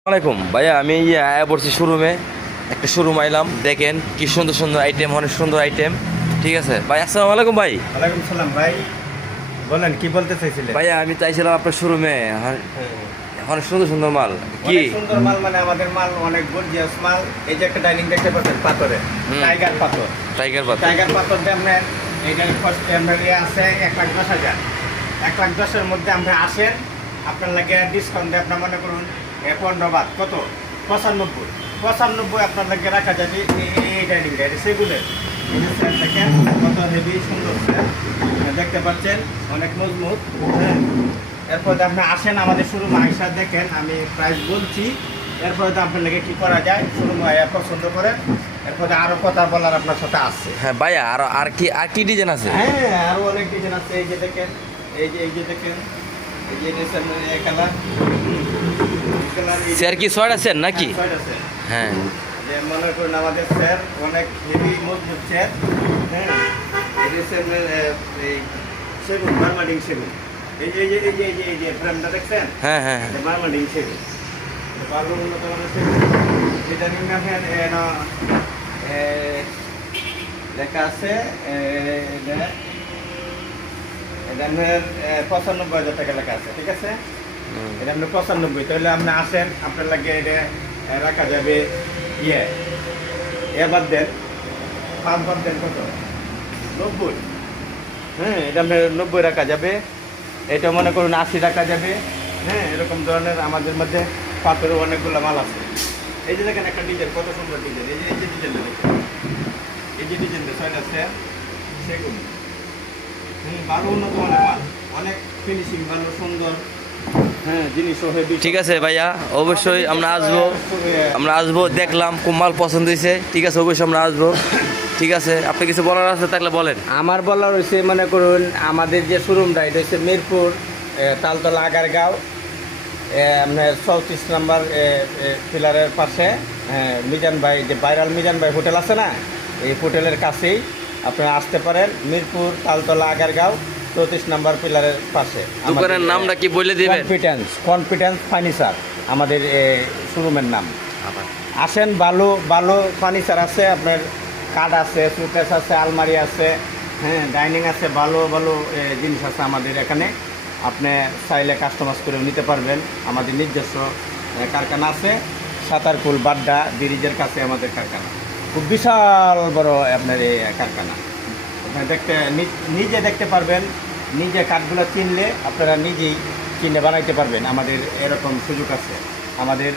আসসালামাইকুম ভাইয়া, আমি আয়া পড়ছি শোরুমে। একটা শোরুম আইলাম, দেখেন কি সুন্দর সুন্দর আইটেম, অনেক সুন্দর আইটেম। ঠিক আছে ভাই, আসসালামু আলাইকুম ভাই। ওয়ালাইকুম সালাম ভাই, বলেন কি বলতে চাইছিলেন? ভাইয়া আমি চাইছিলাম আপনার শোরুমে অনেক সুন্দর সুন্দর মাল কি। অনেক সুন্দর মাল, মানে আমাদের মাল অনেক গর্জিয়াস মাল। এই যে একটা ডাইনিং দেখতে পাচ্ছেন পাথরে, টাইগার পাথর। টাইগার পাথর। টাইগার পাথর দিয়ে আপনার এইটার ফার্স্ট আমরা আছে 1,10,000। 1,10,000-এর মধ্যে আমরা আসেন, আপনার লাগে ডিসকাউন্ট দিয়ে আপনার মনে করুন 15 বাদ কত 95 আপনার লাগে রাখা যাবে। এই ডাইনিংটা এটা সেগুনের দেখেন কত হেভি সুন্দর স্যার, দেখতে পাচ্ছেন অনেক মজবুত। হ্যাঁ, এরপর আপনি আসেন আমাদের শোরুমে আইসা দেখেন, আমি প্রাইস বলছি। এরপরে তো আপনার লেগে কী করা যায়, শোরুমে পছন্দ করেন। এরপরে আরও কথা বলার আপনার সাথে আসছে। হ্যাঁ ভাইয়া, আর কি ডিজাইন আছে? হ্যাঁ, আরও অনেক ডিজাইন আছে। এই যে দেখেন, এই যে দেখেন, এই যে নিয়েছেন এই কালার। স্যার কি ছয়টা স্যার নাকি? আছে। হ্যাঁ, যে মনে করুন আমাদের স্যার অনেক হেভি মজবুত স্যার। হ্যাঁ, এই সেগুন, মার্মাডিং সেগুন। এই যে ফ্রেমটা দেখছেন? হ্যাঁ, হ্যাঁ, মার্মাডিং সেগুন ভালো উন্নত মানের সেগুন। এটা নিম্ন লেখা আছে এটা 95,000 টাকা লেখা আছে। ঠিক আছে, এটা আপনি 95, তাহলে আপনি আসেন, আপনার লাগে এটা রাখা যাবে এবার দেন 5 বাদ দেন কত 90। হ্যাঁ, এটা আপনার 90 রাখা যাবে। এটা মনে করুন 80 রাখা যাবে। হ্যাঁ, এরকম ধরনের আমাদের মধ্যে পাথরের অনেকগুলো মাল আছে। এই যে দেখেন একটা ডিজাইন, কত সুন্দর ডিজাইন। এই যে ডিজাইনটা দেখেন, এই যে ডিজাইনটা ছয় আছে সেগুন। ভালো উন্নত মানের মাল, অনেক ফিনিশিং ভালো সুন্দর। হ্যাঁ, জিনিসও হেভি। ঠিক আছে ভাইয়া, অবশ্যই আমরা আসবো দেখলাম খুব মাল পছন্দ হয়েছে। ঠিক আছে, অবশ্যই আমরা আসবো। ঠিক আছে, আপনি কিছু বলার আছে থাকলে বলেন। আমার বলা রয়েছে, মনে করুন আমাদের যে শোরুমটা এটা হচ্ছে মিরপুর তালতলা আগারগাঁও, আপনার 34 নম্বর পিলারের পাশে। মিজান ভাই, যে ভাইরাল মিজান ভাই হোটেল আছে না, এই হোটেলের কাছেই আপনারা আসতে পারেন। মিরপুর তালতলা আগারগাঁও 34 নম্বর পিলারের পাশে। দোকানের নামটা কি বলে দিবেন? কনফিডেন্স ফার্নিচার আমাদের শোরুমের নাম। আসেন, ভালো ভালো ফার্নিচার আছে, আপনার কাঠ আছে, সুকেস আছে, আলমারি আছে, হ্যাঁ, ডাইনিং আছে, ভালো ভালো জিনিস আছে আমাদের এখানে। আপনি চাইলে কাস্টমাইজ করেও নিতে পারবেন। আমাদের নিজস্ব কারখানা আছে, সাঁতারকুল বাড্ডা ব্রিজের কাছে আমাদের কারখানা। খুব বিশাল বড় আপনার এই কারখানা। আপনি নিজে দেখতে পারবেন, নিজে কাঠগুলো চিনলে আপনারা নিজেই কিনে বানাইতে পারবেন। আমাদের এরকম সুযোগ আছে আমাদের।